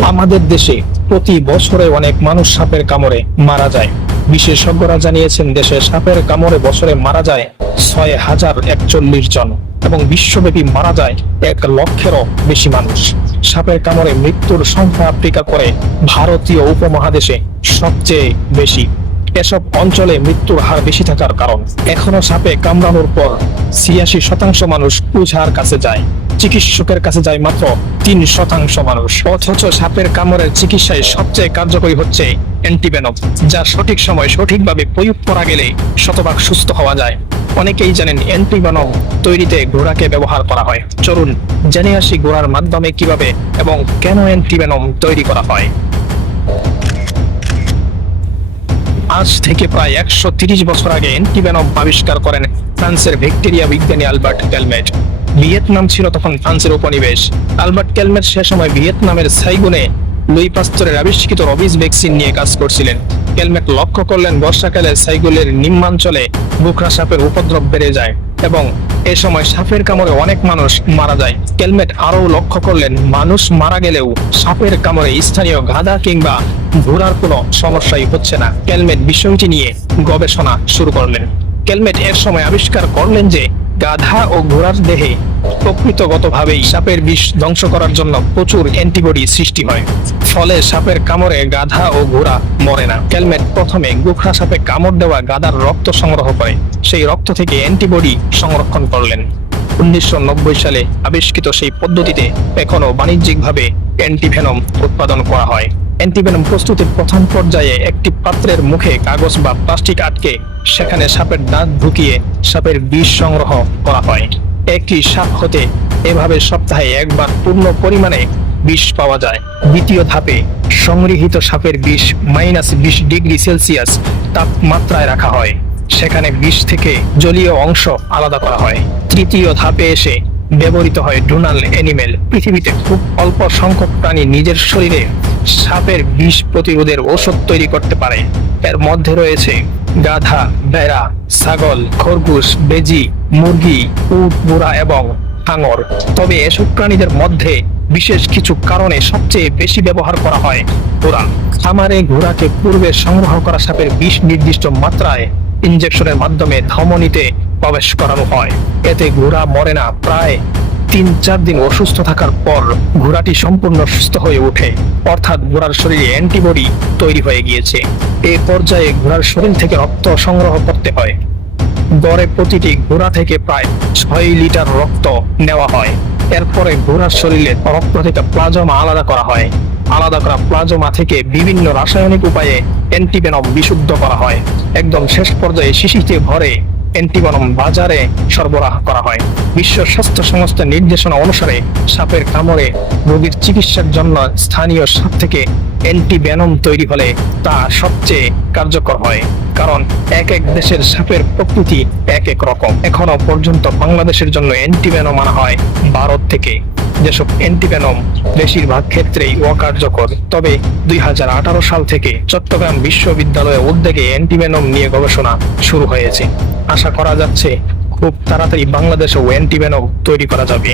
আমাদের দেশে প্রতি বছরে অনেক মানুষ সাপের কামড়ে মারা যায়। বিশেষজ্ঞরা জানিয়েছেন দেশে সাপের কামড়ে বছরে মারা যায় 6,041 জন এবং বিশ্বব্যাপী মারা যায় 1,00,000-এরও বেশি মানুষ। সাপের কামড়ে মৃত্যুর সংখ্যা আফ্রিকা করে ভারতীয় উপমহাদেশে সবচেয়ে বেশি। এসব অঞ্চলে মৃত্যুর হার বেশি থাকার কারণ এখনো সাপে কামড়ানোর পর 86% মানুষ ওঝার কাছে যায়, চিকিৎসকের কাছে যায় মাত্র 3% মানুষ। অথচ সাপের কামড়ের চিকিৎসায় সবচেয়ে কার্যকরী হচ্ছে অ্যান্টিভেনম, যা সঠিক সময় সঠিকভাবে প্রয়োগ করা গেলে শতভাগ সুস্থ হওয়া যায়। অনেকেই জানেন অ্যান্টিভেনম তৈরিতে ঘোড়াকে ব্যবহার করা হয়। চলুন জেনে আসি ঘোড়ার মাধ্যমে কিভাবে এবং কেন অ্যান্টিভেনম তৈরি করা হয়। আজ থেকে প্রায় 130 বছর আগে অ্যান্টিভেনম আবিষ্কার করেন ফ্রান্সের ব্যাকটেরিয়া বিজ্ঞানী আলবার্ট ক্যালমেট। ভিয়েতনাম ছিল তখন ফ্রান্সের উপনিবেশ। আলবার্ট ক্যালমেট সে সময় ভিয়েতনামের সাইগনে লুই পাস্তুরের আবিষ্কৃত রবিজ ভ্যাকসিন নিয়ে কাজ করছিলেন। ক্যালমেট লক্ষ্য করলেন বর্ষাকালে সাইগুলের নিম্নাঞ্চলে গোখরা সাপের উপদ্রব বেড়ে যায় এবং এ সময় সাপের কামড়ে অনেক মানুষ মারা যায়। ক্যালমেট আরও লক্ষ্য করলেন মানুষ মারা গেলেও সাপের কামড়ে স্থানীয় গাধা কিংবা ঘোড়ার কোনো সমস্যাই হচ্ছে না। ক্যালমেট বিষয়টি নিয়ে গবেষণা শুরু করলেন। ক্যালমেট এর সময় আবিষ্কার করলেন যে গাধা ও ঘোড়ার দেহে প্রকৃতগতভাবেই সাপের বিষ ধ্বংস করার জন্য প্রচুর অ্যান্টিবডি সৃষ্টি হয়, ফলে সাপের কামড়ে গাধা ও ঘোড়া মরে না। ক্যালমেট প্রথমে গোখরা সাপে কামড় দেওয়া গাধার রক্ত সংগ্রহ করে সেই রক্ত থেকে অ্যান্টিবডি সংরক্ষণ করলেন। 1990 সালে আবিষ্কৃত সেই পদ্ধতিতে এখনো বাণিজ্যিকভাবে অ্যান্টিভেনম উৎপাদন করা হয়। অ্যান্টিভেনম প্রস্তুতির প্রথম পর্যায়ে একটি পাত্রের মুখে কাগজ বা প্লাস্টিক আটকে সেখানে সাপের দাঁত ঢুকিয়ে সাপের বিষ সংগ্রহ করা হয়। একটি সাপ হতে এভাবে সপ্তাহে একবার পূর্ণ পরিমাণে বিষ পাওয়া যায়। দ্বিতীয় ধাপে সংগৃহীত সাপের বিষ -20 ডিগ্রি সেলসিয়াস তাপমাত্রায় রাখা হয়, সেখানে বিষ থেকে জলীয় অংশ আলাদা করা হয়। তৃতীয় ধাপে এসে ব্যবহৃত হয় ডোনাল অ্যানিমেল। পৃথিবীতে খুব অল্প সংখ্যক প্রাণী নিজের শরীরে সাপের বিষ প্রতিরোধের ঔষধ তৈরি করতে পারে। এর মধ্যে রয়েছে গাধা, ভেড়া, ছাগল, খরগোশ, বেজি, মুরগি, উট, ঘোড়া এবং হাঙর। তবে এসব প্রাণীদের মধ্যে বিশেষ কিছু কারণে সবচেয়ে বেশি ব্যবহার করা হয় ঘোড়া। খামারে ঘোড়াকে পূর্বে সংগ্রহ করা সাপের বিষ নির্দিষ্ট মাত্রায় ইনজেকশনের মাধ্যমে ধমনীতে প্রবেশ করানো হয়। এতে ঘোড়া মরে না। প্রায় 3-4 দিন অসুস্থ থাকার পর ঘোড়াটি সম্পূর্ণ সুস্থ হয়ে ওঠে, অর্থাৎ ঘোড়ার শরীরে অ্যান্টিবডি তৈরি হয়ে গিয়েছে। এই পর্যায়ে ঘোড়ার শরীর থেকে রক্ত সংগ্রহ করতে হয়। গড়ে প্রতিটি ঘোড়া থেকে প্রায় 6 লিটার রক্ত নেওয়া হয়। এরপরে ঘোড়ার শরীরে রক্ত থেকে প্লাজমা আলাদা করা হয়। আলাদা করা প্লাজমা থেকে বিভিন্ন রাসায়নিক উপায়ে অ্যান্টিভেনম বিশুদ্ধ করা হয়। একদম শেষ পর্যায়ে শিশিতে ভরে অ্যান্টিভেনম বাজারে সরবরাহ করা হয়। বিশ্ব স্বাস্থ্য সংস্থার নির্দেশনা অনুসারে সাপের কামড়ে রোগীর চিকিৎসার জন্য স্থানীয় সাপ থেকে অ্যান্টিভেনম তৈরি হলে তা সবচেয়ে কার্যকর হয়, কারণ এক এক দেশের সাপের প্রকৃতি এক এক রকম। এখনো পর্যন্ত বাংলাদেশের জন্য অ্যান্টিভেনম আনা হয় ভারত থেকে, যেসব অ্যান্টিভেনম বেশিরভাগ ক্ষেত্রেই অকার্যকর। তবে 2018 সাল থেকে চট্টগ্রাম বিশ্ববিদ্যালয়ের উদ্যোগে অ্যান্টিভেনম নিয়ে গবেষণা শুরু হয়েছে। আশা করা যাচ্ছে খুব তাড়াতাড়ি বাংলাদেশেও অ্যান্টিভেনম তৈরি করা যাবে।